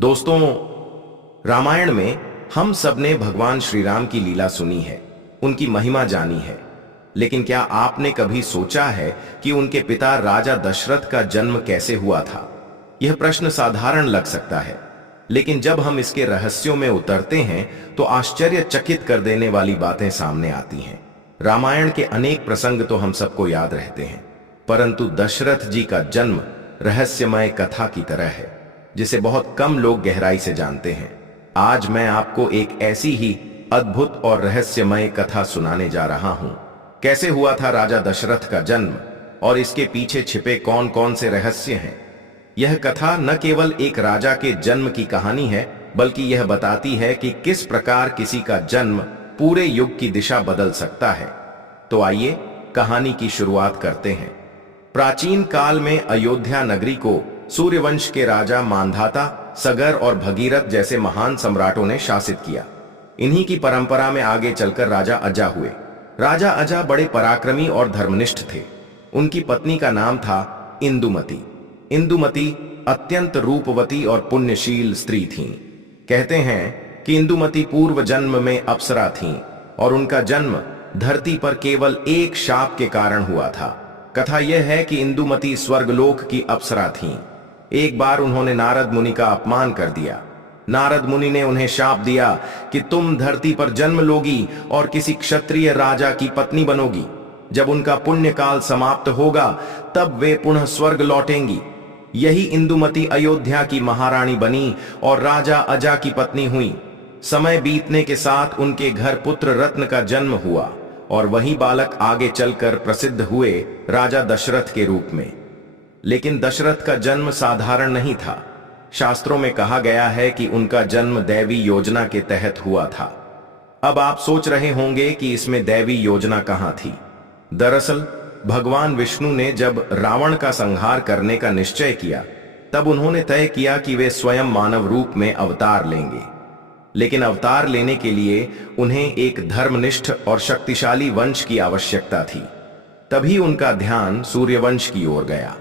दोस्तों, रामायण में हम सब ने भगवान श्री राम की लीला सुनी है, उनकी महिमा जानी है। लेकिन क्या आपने कभी सोचा है कि उनके पिता राजा दशरथ का जन्म कैसे हुआ था? यह प्रश्न साधारण लग सकता है, लेकिन जब हम इसके रहस्यों में उतरते हैं तो आश्चर्यचकित कर देने वाली बातें सामने आती हैं। रामायण के अनेक प्रसंग तो हम सबको याद रहते हैं, परंतु दशरथ जी का जन्म रहस्यमय कथा की तरह है जिसे बहुत कम लोग गहराई से जानते हैं। आज मैं आपको एक ऐसी ही अद्भुत और रहस्यमय कथा सुनाने जा रहा हूं। कैसे हुआ था राजा दशरथ का जन्म और इसके पीछे छिपे कौन कौन से रहस्य हैं। यह कथा न केवल एक राजा के जन्म की कहानी है, बल्कि यह बताती है कि किस प्रकार किसी का जन्म पूरे युग की दिशा बदल सकता है। तो आइए कहानी की शुरुआत करते हैं। प्राचीन काल में अयोध्या नगरी को सूर्यवंश के राजा मांधाता, सगर और भगीरथ जैसे महान सम्राटों ने शासित किया। इन्हीं की परंपरा में आगे चलकर राजा अजा हुए। राजा अजा बड़े पराक्रमी और धर्मनिष्ठ थे। उनकी पत्नी का नाम था इंदुमती। इंदुमती अत्यंत रूपवती और पुण्यशील स्त्री थीं। कहते हैं कि इंदुमती पूर्व जन्म में अप्सरा थीं और उनका जन्म धरती पर केवल एक शाप के कारण हुआ था। कथा यह है कि इंदुमती स्वर्गलोक की अप्सरा थीं। एक बार उन्होंने नारद मुनि का अपमान कर दिया। नारद मुनि ने उन्हें शाप दिया कि तुम धरती पर जन्म लोगी और किसी क्षत्रिय राजा की पत्नी बनोगी। जब उनका पुण्य काल समाप्त होगा तब वे पुनः स्वर्ग लौटेंगी। यही इंदुमती अयोध्या की महारानी बनी और राजा अजा की पत्नी हुई। समय बीतने के साथ उनके घर पुत्र रत्न का जन्म हुआ और वही बालक आगे चलकर प्रसिद्ध हुए राजा दशरथ के रूप में। लेकिन दशरथ का जन्म साधारण नहीं था। शास्त्रों में कहा गया है कि उनका जन्म दैवी योजना के तहत हुआ था। अब आप सोच रहे होंगे कि इसमें दैवी योजना कहां थी। दरअसल भगवान विष्णु ने जब रावण का संहार करने का निश्चय किया, तब उन्होंने तय किया कि वे स्वयं मानव रूप में अवतार लेंगे। लेकिन अवतार लेने के लिए उन्हें एक धर्मनिष्ठ और शक्तिशाली वंश की आवश्यकता थी। तभी उनका ध्यान सूर्यवंश की ओर गया।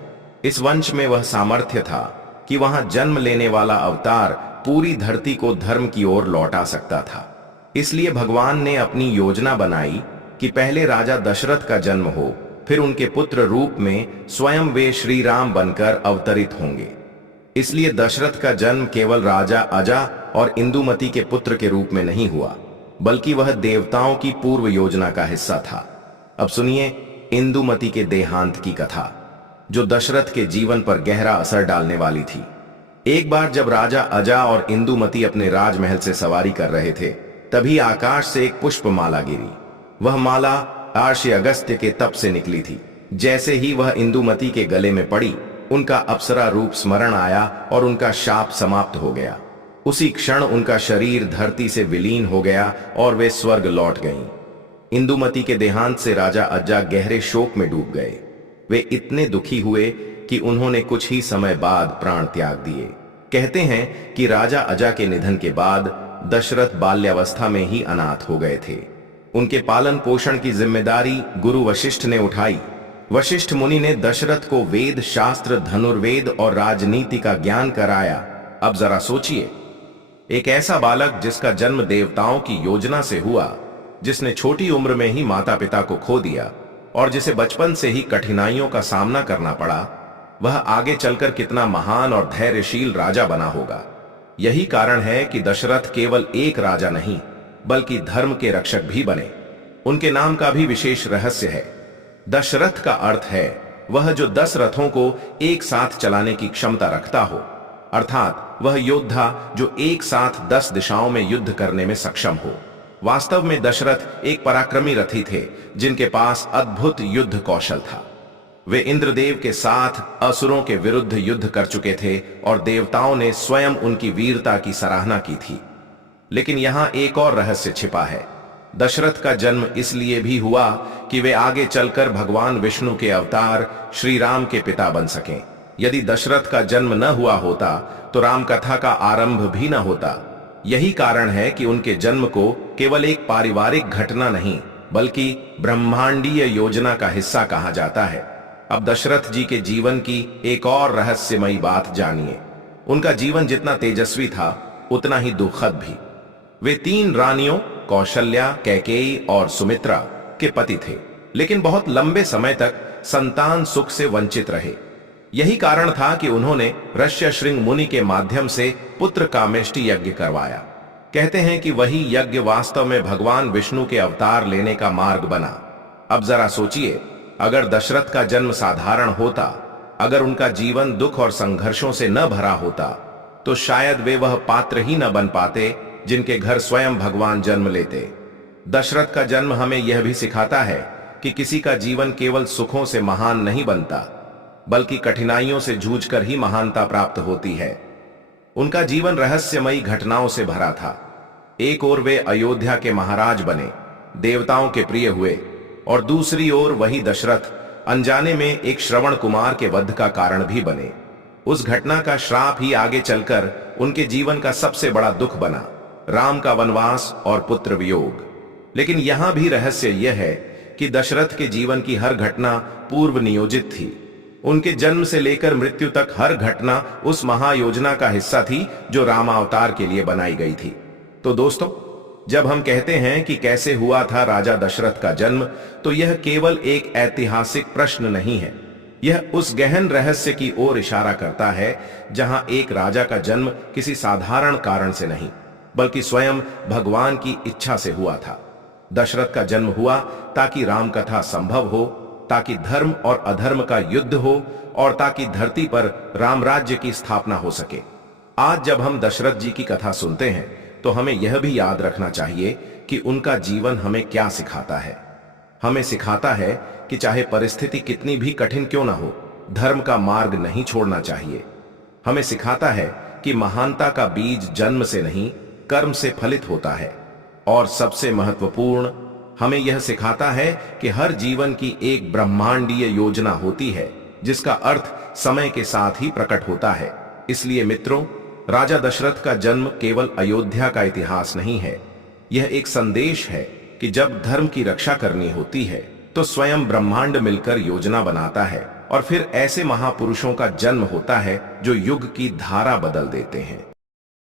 इस वंश में वह सामर्थ्य था कि वहां जन्म लेने वाला अवतार पूरी धरती को धर्म की ओर लौटा सकता था। इसलिए भगवान ने अपनी योजना बनाई कि पहले राजा दशरथ का जन्म हो, फिर उनके पुत्र रूप में स्वयं वे श्री राम बनकर अवतरित होंगे। इसलिए दशरथ का जन्म केवल राजा अजा और इंदुमती के पुत्र के रूप में नहीं हुआ, बल्कि वह देवताओं की पूर्व योजना का हिस्सा था। अब सुनिए इंदुमती के देहांत की कथा, जो दशरथ के जीवन पर गहरा असर डालने वाली थी। एक बार जब राजा अजा और इंदुमती अपने राजमहल से सवारी कर रहे थे, तभी आकाश से एक पुष्पमाला गिरी। वह माला आर्षि अगस्त्य के तप से निकली थी। जैसे ही वह इंदुमती के गले में पड़ी, उनका अप्सरा रूप स्मरण आया और उनका शाप समाप्त हो गया। उसी क्षण उनका शरीर धरती से विलीन हो गया और वे स्वर्ग लौट गईं। इंदुमती के देहांत से राजा अजा गहरे शोक में डूब गए। वे इतने दुखी हुए कि उन्होंने कुछ ही समय बाद प्राण त्याग दिए। कहते हैं कि राजा अजा के निधन के बाद दशरथ बाल्यावस्था में ही अनाथ हो गए थे। उनके पालन पोषण की जिम्मेदारी गुरु वशिष्ठ ने उठाई। वशिष्ठ मुनि ने दशरथ को वेद, शास्त्र, धनुर्वेद और राजनीति का ज्ञान कराया। अब जरा सोचिए, एक ऐसा बालक जिसका जन्म देवताओं की योजना से हुआ, जिसने छोटी उम्र में ही माता पिता को खो दिया और जिसे बचपन से ही कठिनाइयों का सामना करना पड़ा, वह आगे चलकर कितना महान और धैर्यशील राजा बना होगा। यही कारण है कि दशरथ केवल एक राजा नहीं, बल्कि धर्म के रक्षक भी बने। उनके नाम का भी विशेष रहस्य है। दशरथ का अर्थ है वह जो 10 रथों को एक साथ चलाने की क्षमता रखता हो, अर्थात वह योद्धा जो एक साथ 10 दिशाओं में युद्ध करने में सक्षम हो। वास्तव में दशरथ एक पराक्रमी रथी थे, जिनके पास अद्भुत युद्ध कौशल था। वे इंद्रदेव के साथ असुरों के विरुद्ध युद्ध कर चुके थे और देवताओं ने स्वयं उनकी वीरता की सराहना की थी। लेकिन यहां एक और रहस्य छिपा है। दशरथ का जन्म इसलिए भी हुआ कि वे आगे चलकर भगवान विष्णु के अवतार श्री राम के पिता बन सकें। यदि दशरथ का जन्म न हुआ होता तो राम कथा का आरंभ भी न होता। यही कारण है कि उनके जन्म को केवल एक पारिवारिक घटना नहीं, बल्कि ब्रह्मांडीय योजना का हिस्सा कहा जाता है। अब दशरथ जी के जीवन की एक और रहस्यमयी बात जानिए। उनका जीवन जितना तेजस्वी था उतना ही दुखद भी। वे 3 रानियों कौशल्या, कैकेयी और सुमित्रा के पति थे, लेकिन बहुत लंबे समय तक संतान सुख से वंचित रहे। यही कारण था कि उन्होंने ऋष्यशृंग मुनि के माध्यम से पुत्र कामेष्टि यज्ञ करवाया। कहते हैं कि वही यज्ञ वास्तव में भगवान विष्णु के अवतार लेने का मार्ग बना। अब जरा सोचिए, अगर दशरथ का जन्म साधारण होता, अगर उनका जीवन दुख और संघर्षों से न भरा होता, तो शायद वे वह पात्र ही न बन पाते जिनके घर स्वयं भगवान जन्म लेते। दशरथ का जन्म हमें यह भी सिखाता है कि किसी का जीवन केवल सुखों से महान नहीं बनता, बल्कि कठिनाइयों से जूझकर ही महानता प्राप्त होती है। उनका जीवन रहस्यमयी घटनाओं से भरा था। एक ओर वे अयोध्या के महाराज बने, देवताओं के प्रिय हुए, और दूसरी ओर वही दशरथ अनजाने में एक श्रवण कुमार के वध का कारण भी बने। उस घटना का श्राप ही आगे चलकर उनके जीवन का सबसे बड़ा दुख बना, राम का वनवास और पुत्र वियोग। लेकिन यहां भी रहस्य यह है कि दशरथ के जीवन की हर घटना पूर्व नियोजित थी। उनके जन्म से लेकर मृत्यु तक हर घटना उस महायोजना का हिस्सा थी जो रामावतार के लिए बनाई गई थी। तो दोस्तों, जब हम कहते हैं कि कैसे हुआ था राजा दशरथ का जन्म, तो यह केवल एक ऐतिहासिक प्रश्न नहीं है, यह उस गहन रहस्य की ओर इशारा करता है जहां एक राजा का जन्म किसी साधारण कारण से नहीं, बल्कि स्वयं भगवान की इच्छा से हुआ था। दशरथ का जन्म हुआ ताकि राम कथा संभव हो, ताकि धर्म और अधर्म का युद्ध हो, और ताकि धरती पर राम राज्य की स्थापना हो सके। आज जब हम दशरथ जी की कथा सुनते हैं तो हमें यह भी याद रखना चाहिए कि उनका जीवन हमें क्या सिखाता है। हमें सिखाता है कि चाहे परिस्थिति कितनी भी कठिन क्यों ना हो, धर्म का मार्ग नहीं छोड़ना चाहिए। हमें सिखाता है कि महानता का बीज जन्म से नहीं, कर्म से फलित होता है। और सबसे महत्वपूर्ण, हमें यह सिखाता है कि हर जीवन की एक ब्रह्मांडीय योजना होती है जिसका अर्थ समय के साथ ही प्रकट होता है। इसलिए मित्रों, राजा दशरथ का जन्म केवल अयोध्या का इतिहास नहीं है, यह एक संदेश है कि जब धर्म की रक्षा करनी होती है तो स्वयं ब्रह्मांड मिलकर योजना बनाता है, और फिर ऐसे महापुरुषों का जन्म होता है जो युग की धारा बदल देते हैं।